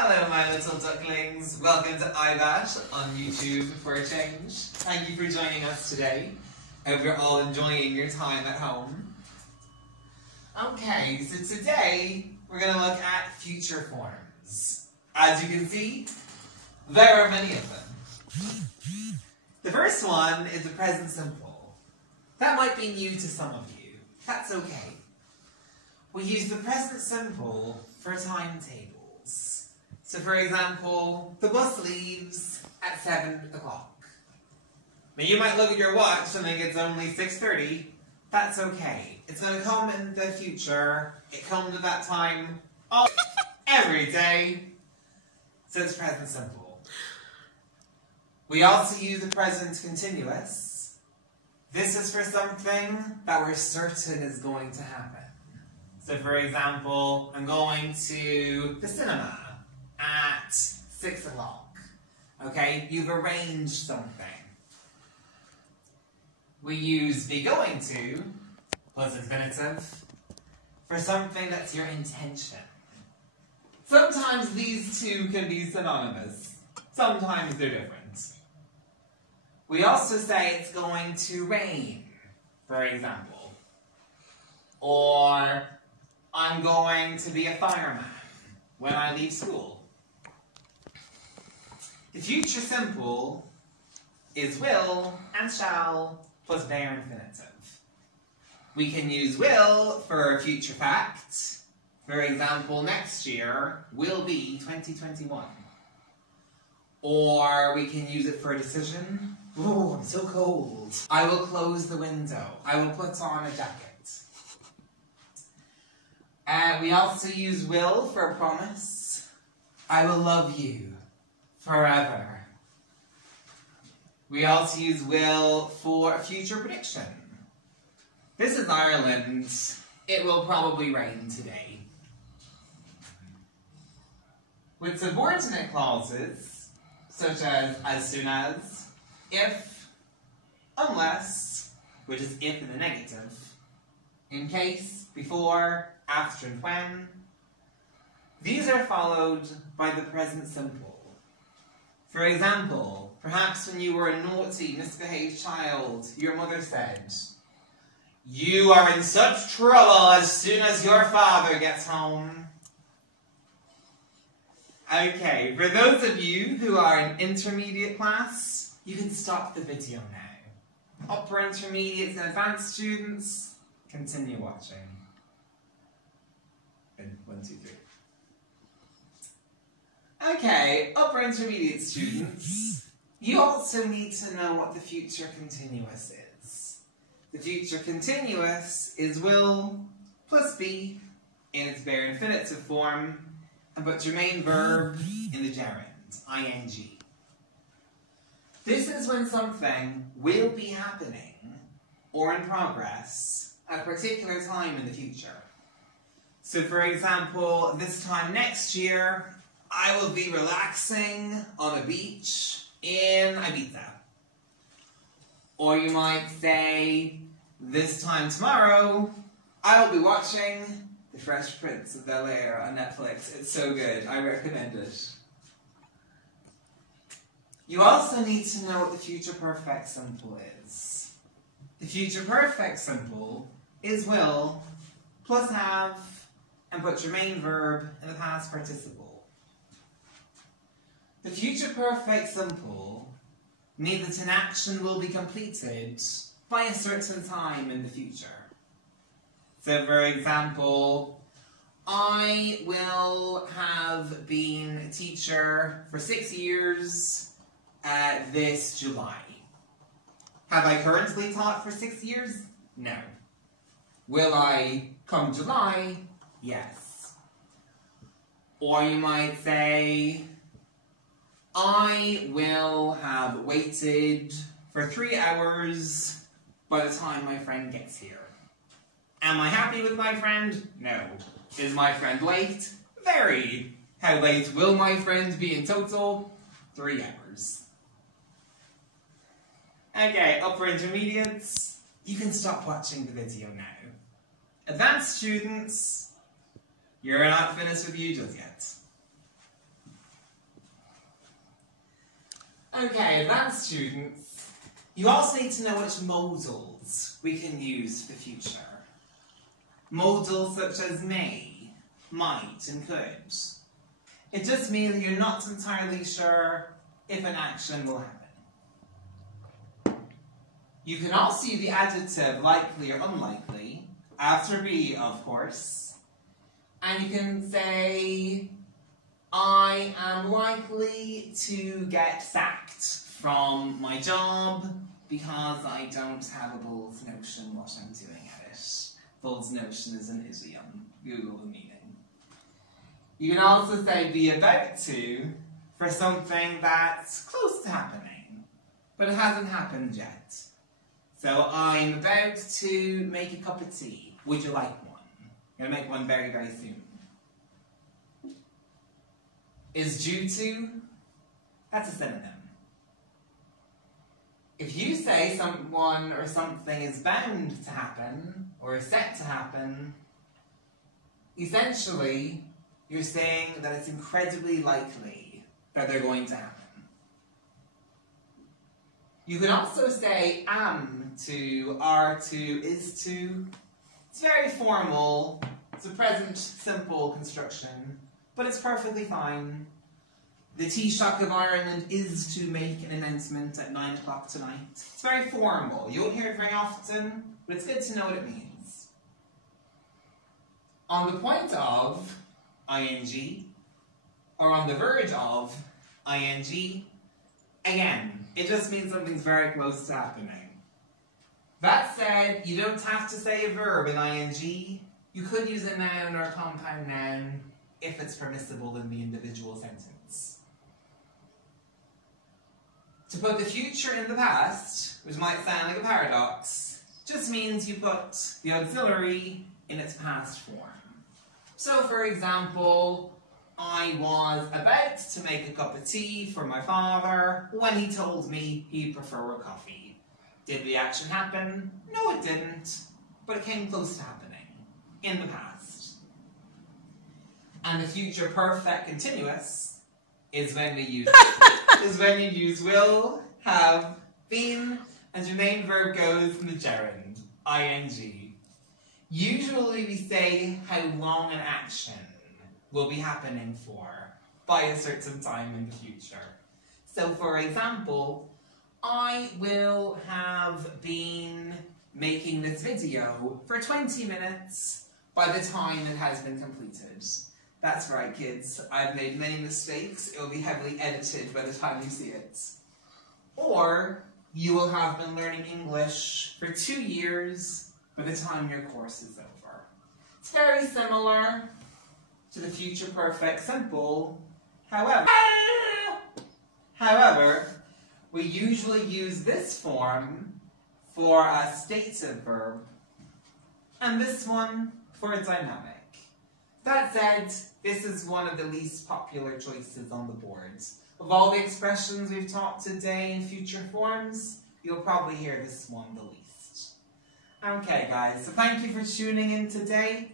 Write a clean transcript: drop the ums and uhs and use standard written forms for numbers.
Hello my little ducklings, welcome to iBat on YouTube for a change. Thank you for joining us today. I hope you're all enjoying your time at home. Okay, so today we're going to look at future forms. As you can see, there are many of them. The first one is the present simple. That might be new to some of you. That's okay. We use the present simple for timetables. So for example, the bus leaves at 7 o'clock. Now you might look at your watch and think it's only 6:30. That's okay. It's going to come in the future. It comes at that time every day. So it's present simple. We also use the present continuous. This is for something that we're certain is going to happen. So for example, I'm going to the cinema at 6 o'clock. Okay, you've arranged something. We use be going to plus infinitive for something that's your intention. Sometimes these two can be synonymous. Sometimes they're different. We also say it's going to rain, for example. Or I'm going to be a fireman when I leave school. The future simple is will and shall plus bare infinitive. We can use will for a future fact. For example, next year will be 2021. Or we can use it for a decision. Oh, I'm so cold. I will close the window. I will put on a jacket. We also use will for a promise. I will love you forever. We also use will for a future prediction. This is Ireland. It will probably rain today. With subordinate clauses, such as soon as, if, unless, which is if in the negative, in case, before, after, and when, these are followed by the present simple. For example, perhaps when you were a naughty, misbehaved child, your mother said, "You are in such trouble as soon as your father gets home." Okay, for those of you who are in intermediate class, you can stop the video now. Upper intermediates and advanced students, continue watching. In 1, 2, 3. Okay, upper intermediate students, you also need to know what the future continuous is. The future continuous is will plus be in its bare infinitive form, and put your main verb in the gerund, ing. This is when something will be happening or in progress at a particular time in the future. So for example, this time next year, I will be relaxing on a beach in Ibiza. Or you might say, this time tomorrow, I will be watching The Fresh Prince of Bel-Air on Netflix. It's so good. I recommend it. You also need to know what the future perfect simple is. The future perfect simple is will plus have and put your main verb in the past participle. The future perfect simple means that an action will be completed by a certain time in the future. So for example, I will have been a teacher for 6 years this July. Have I currently taught for 6 years? No. Will I come July? Yes. Or you might say, I will have waited for 3 hours by the time my friend gets here. Am I happy with my friend? No. Is my friend late? Very. How late will my friend be in total? 3 hours. Okay, upper intermediates, you can stop watching the video now. Advanced students, you're not finished with you just yet. Okay, advanced students, you also need to know which modals we can use for the future. Modals such as may, might, and could. It just means that you're not entirely sure if an action will happen. You can also use the adjective likely or unlikely, after be, of course. And you can say, I am likely to get sacked from my job because I don't have a bold's notion what I'm doing at it. Bold's notion is an idiom. Google the meaning. You can also say be about to for something that's close to happening, but it hasn't happened yet. So I'm about to make a cup of tea. Would you like one? I'm going to make one very, very soon. Is due to? That's a synonym. If you say someone or something is bound to happen, or is set to happen, essentially, you're saying that it's incredibly likely that they're going to happen. You can also say am to, are to, is to. It's very formal. It's a present simple construction, but it's perfectly fine. The Taoiseach of Ireland is to make an announcement at 9 o'clock tonight. It's very formal. You won't hear it very often, but it's good to know what it means. On the point of ing, or on the verge of ing, again, it just means something's very close to happening. That said, you don't have to say a verb in ing. You could use a noun or a compound noun if it's permissible in the individual sentence. To put the future in the past, which might sound like a paradox, just means you put the auxiliary in its past form. So, for example, I was about to make a cup of tea for my father when he told me he'd prefer a coffee. Did the action happen? No, it didn't, but it came close to happening in the past. And the future perfect continuous is when we use you use will, have, been, and your main verb goes in the gerund, ing. Usually we say how long an action will be happening for by a certain time in the future. So for example, I will have been making this video for 20 minutes by the time it has been completed. That's right, kids. I've made many mistakes. It will be heavily edited by the time you see it. Or, you will have been learning English for 2 years by the time your course is over. It's very similar to the future perfect simple. However, we usually use this form for a stative verb, and this one for a dynamic. That said, this is one of the least popular choices on the board. Of all the expressions we've taught today in future forms, you'll probably hear this one the least. Okay guys, so thank you for tuning in today.